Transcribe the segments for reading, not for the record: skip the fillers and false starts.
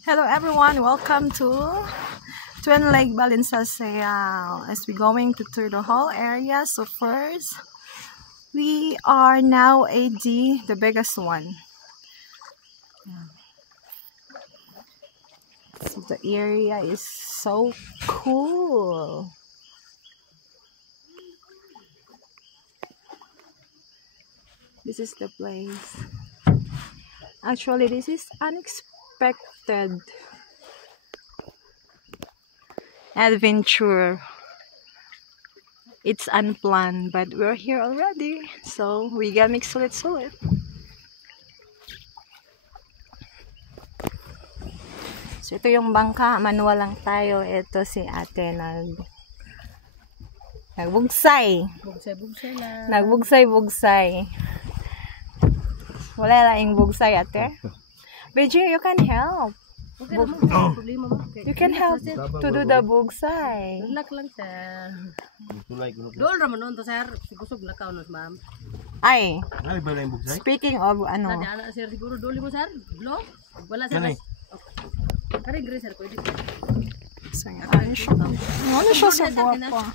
Hello everyone, welcome to Twin Lake Balinsasayao as we're going to tour the whole area. So first, we are now at the biggest one. So the area is so cool. This is the place. Actually, this is unexpected adventure. It's unplanned, but we're here already, so we gotta make sulit-sulit. So ito yung bangka, manual lang tayo. Ito si ate nagbugsay. Bugsay-bugsay lang. Nagbugsay-bugsay. Wala lang bugsay ate. Beijing, you can help. You can help to do the bugsay. Lak lang sir. Dol raman on to sir. Sigusog na kaon ma'am. Ay. Ay ba lang bugsay? Speaking of ano. Tadi ana sir siguro doli mo sir. Blo. Wala sir. Kare gre sir ko dito. Ano siya sa guwapa.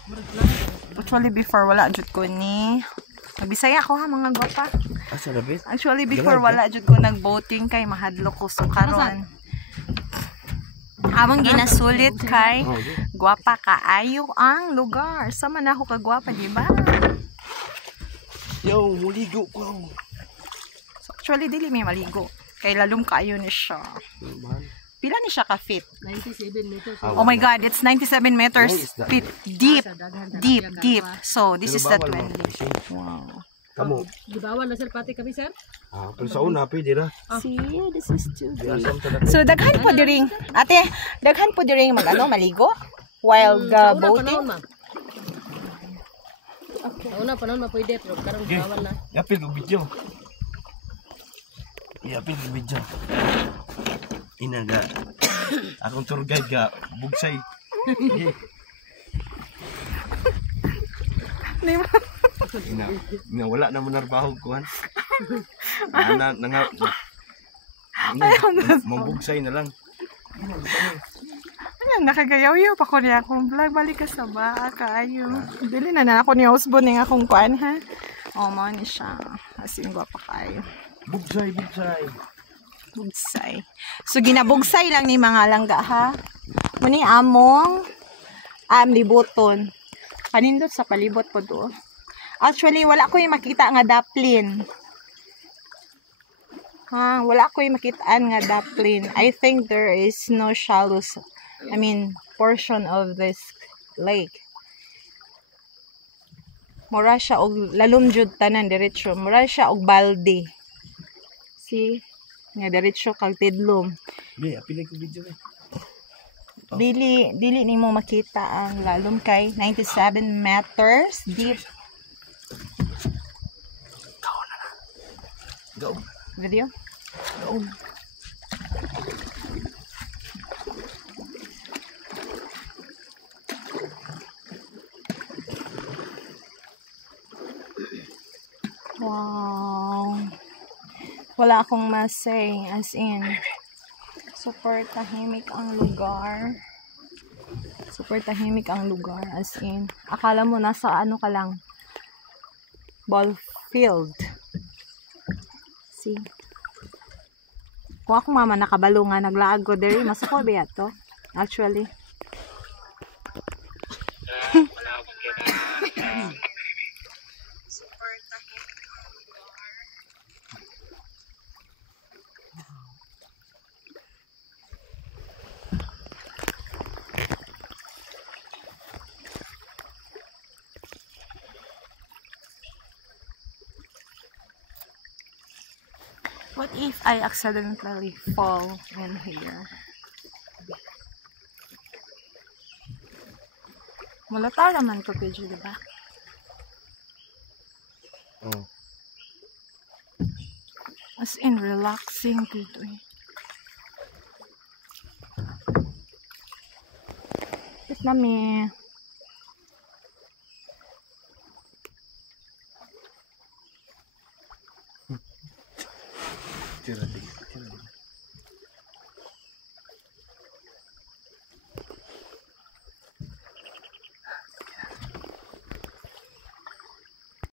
Actually before wala jud ko ni Nagbisaya ako ha mga gwapa. Actually before wala jud ko nagboating kay mahadlok ko so karon. Amang ginasulit kay gwapa kaayo ang lugar. Sama na ako ka gwapa, di ba? Yo, muligo ko. So actually dili may maligo. Kay lalom kaayo ni siya. Pila ni siya ka feet? 97 meters. Oh my god, it's 97 meters feet deep. Deep. So this is the 20. Wow. Kamu. Di bawal na sir pati kami sir. Pero sa una pwede ra. See, this is too deep. So daghan po diring. Ate, daghan po diring maligo while boating. Okay. Sa una panahon mapwede pero karon bawal na. Yapil ko video. Yapil ko video. Inaga. Akong tour guide ga bugsay. Wala na mo narbaho ko han. Mabugsay na lang. Nakagayaw-yaw pa ko niya akong vlog. Balik ka sa ba? Kaayo. Dili na ako niya usbon ng akong kuan ha. O mo ni siya. Asin gwapa kayo. Bugsay. Bugsay. So ginabugsay lang ni mga langga ha. Muni among libuton. Panindot sa palibot po do. Actually wala ko yung makita nga daplin. Wala ko yung makitaan nga daplin. I think there is no shallows. Portion of this lake. Mura siya og lalom jud tanan diretso. Mura siya og balde. See? Nga diretso kag tidlom. Apil ko video eh. Dili nimo makita ang lalom kay 97 meters deep. Go. Video? Go. Wow. Wala akong masay, as in super tahimik ang lugar. Super tahimik ang lugar, as in akala mo nasa ano ka lang, ball field. See? Kung ako mama nakabalo nga naglaag ko diri, masako ba to? Actually. Super tahimik ang lugar. What if I accidentally fall in here? Malata naman ko page, diba? Oh. As in, relaxing dito eh. Wait na me.